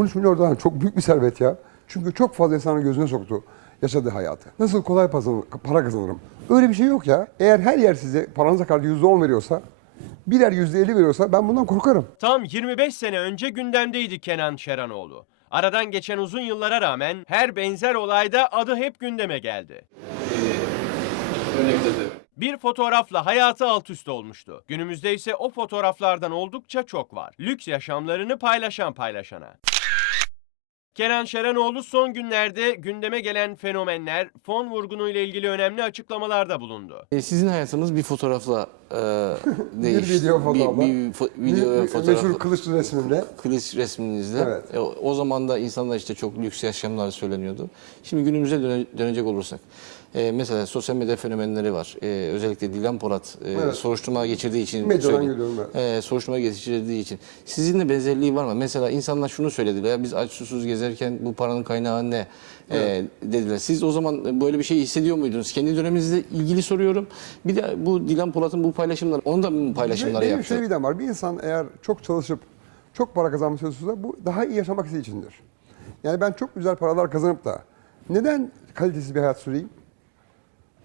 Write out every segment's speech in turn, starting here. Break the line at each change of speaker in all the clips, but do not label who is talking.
13 milyon dolar çok büyük bir servet ya. Çünkü çok fazla insanın gözüne soktu yaşadığı hayatı. Nasıl kolay para kazanırım? Öyle bir şey yok ya. Eğer her yer size paranıza karşı %10 veriyorsa, birer %50 veriyorsa ben bundan korkarım.
Tam 25 sene önce gündemdeydi Kenan Şeranoğlu. Aradan geçen uzun yıllara rağmen her benzer olayda adı hep gündeme geldi. Bir fotoğrafla hayatı alt üst olmuştu. Günümüzde ise o fotoğraflardan oldukça çok var. Lüks yaşamlarını paylaşan paylaşana. Kenan Şeranoğlu son günlerde gündeme gelen fenomenler, fon vurgunuyla ilgili önemli açıklamalarda bulundu.
E, Sizin hayatınız bir fotoğrafla e, değişti.
video fotoğrafla.
Bir, bir fo- video
Me-
fotoğrafla.
Meşhur kılıçlı resmimle.
Kılıç resminizle.
Evet.
E, o, o zaman da insanlar işte çok lüks yaşamlar söyleniyordu. Şimdi günümüze döne- dönecek olursak. E, mesela sosyal medya fenomenleri var. E, özellikle Dilan Polat e,
Evet.
soruşturma geçirdiği için
Medyadan
E, soruşturma geçirdiği için. Sizinle benzerliği var mı? Mesela insanlar şunu söylediler. Ya biz aç susuz gezerken bu paranın kaynağı ne? E, dediler. Siz o zaman böyle bir şey hissediyor muydunuz? Kendi döneminizle ilgili soruyorum. Bir de bu Dilan Polat'ın bu paylaşımları, onu da mı paylaşımları
Benim
yaptı?
şöyle bir de var. Bir insan eğer çok çalışıp çok para kazanmak istiyorsa bu daha iyi yaşamak istediği içindir. Yani ben çok güzel paralar kazanıp da neden kalitesiz bir hayat süreyim?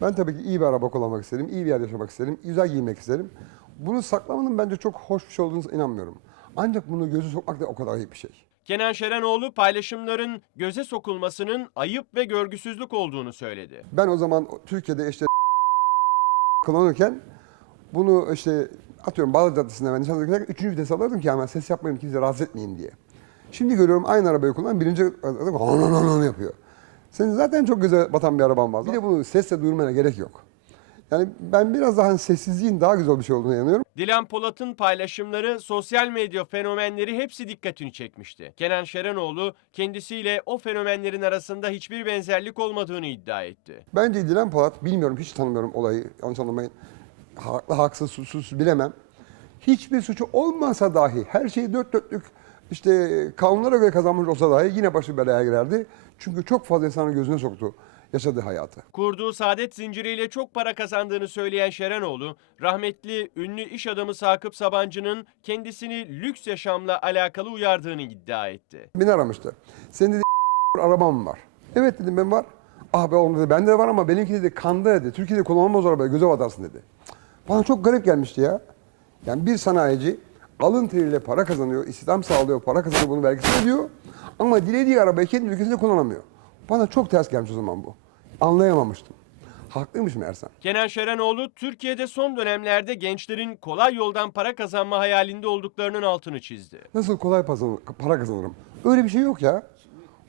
Ben tabii ki iyi bir araba kullanmak isterim, iyi bir yer yaşamak isterim, güzel giyinmek isterim. Bunu saklamanın bence çok hoş bir şey olduğunu inanmıyorum. Ancak bunu gözü sokmak da o kadar iyi bir şey.
Kenan Şeranoğlu paylaşımların göze sokulmasının ayıp ve görgüsüzlük olduğunu söyledi.
Ben o zaman Türkiye'de işte kullanırken bunu işte atıyorum Bağdat Caddesi'nde ben nişan alırken üçüncü vites alırdım ki hemen ses yapmayayım kimse rahatsız etmeyeyim diye. Şimdi görüyorum aynı arabayı kullanan birinci adam yapıyor. Senin zaten çok güzel batan bir araban var. Bir de bunu sesle duyurmana gerek yok. Yani ben biraz daha hani sessizliğin daha güzel bir şey olduğunu inanıyorum.
Dilan Polat'ın paylaşımları sosyal medya fenomenleri hepsi dikkatini çekmişti. Kenan Şeranoğlu kendisiyle o fenomenlerin arasında hiçbir benzerlik olmadığını iddia etti.
Bence Dilan Polat, bilmiyorum hiç tanımıyorum olayı, yanlış anlamayın. Haklı, haksız, suçsuz bilemem. Hiçbir suçu olmasa dahi, her şeyi dört dörtlük işte kanunlara göre kazanmış olsa dahi yine başı belaya girerdi. Çünkü çok fazla insanın gözüne soktu yaşadığı hayatı.
Kurduğu saadet zinciriyle çok para kazandığını söyleyen Şeranoğlu, rahmetli ünlü iş adamı Sakıp Sabancı'nın kendisini lüks yaşamla alakalı uyardığını iddia etti.
Beni aramıştı. Senin dedi arabam var? Evet dedim ben var. Ah be oğlum dedi bende de var ama benimki dedi kanda dedi. Türkiye'de kullanılmaz o arabayı göze batarsın dedi. Bana çok garip gelmişti ya. Yani bir sanayici alın teriyle para kazanıyor, istihdam sağlıyor, para kazanıyor, bunu vergisini ödüyor. Ama dilediği arabayı kendi ülkesinde kullanamıyor. Bana çok ters gelmiş o zaman bu. Anlayamamıştım. Haklıymış meğersem.
Kenan Şeranoğlu, Türkiye'de son dönemlerde gençlerin kolay yoldan para kazanma hayalinde olduklarının altını çizdi.
Nasıl kolay kazanır- para kazanırım? Öyle bir şey yok ya.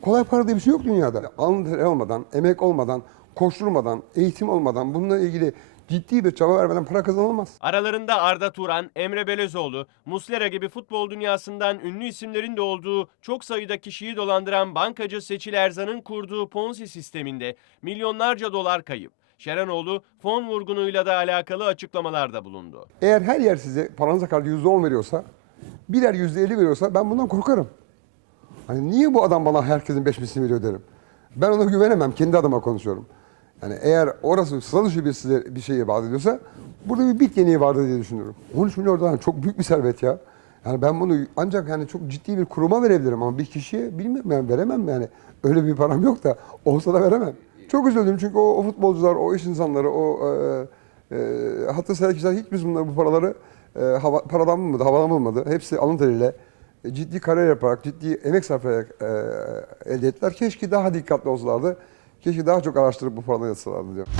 Kolay para diye bir şey yok dünyada. Alın teri olmadan, emek olmadan, koşturmadan, eğitim olmadan, bununla ilgili ciddi bir çaba vermeden para kazanılmaz.
Aralarında Arda Turan, Emre Belezoğlu, Muslera gibi futbol dünyasından ünlü isimlerin de olduğu çok sayıda kişiyi dolandıran bankacı Seçil Erzan'ın kurduğu Ponzi sisteminde milyonlarca dolar kayıp. Şeranoğlu fon vurgunuyla da alakalı açıklamalarda bulundu.
Eğer her yer size paranıza karşı yüzde on veriyorsa, birer yüzde elli veriyorsa ben bundan korkarım. Hani niye bu adam bana herkesin beş mislini veriyor derim. Ben ona güvenemem. Kendi adıma konuşuyorum. Yani eğer orası sıra dışı bir şeye vaat ediyorsa burada bir bit yeniği vardır diye düşünüyorum. 13 milyon dolar çok büyük bir servet ya. Yani ben bunu ancak yani çok ciddi bir kuruma verebilirim ama bir kişiye bilmiyorum yani veremem yani. Öyle bir param yok da olsa da veremem. Çok üzüldüm çünkü o, o futbolcular, o iş insanları, o e, e, hatta sayılı kişiler hiçbir bunlar bu paraları e, hava, paradan bulmadı, havadan bulmadı. Hepsi alın teriyle e, ciddi kariyer yaparak, ciddi emek sarf ederek e, elde ettiler. Keşke daha dikkatli olsalardı. Keşke daha çok araştırıp bu paraları yatsalardı diyorum.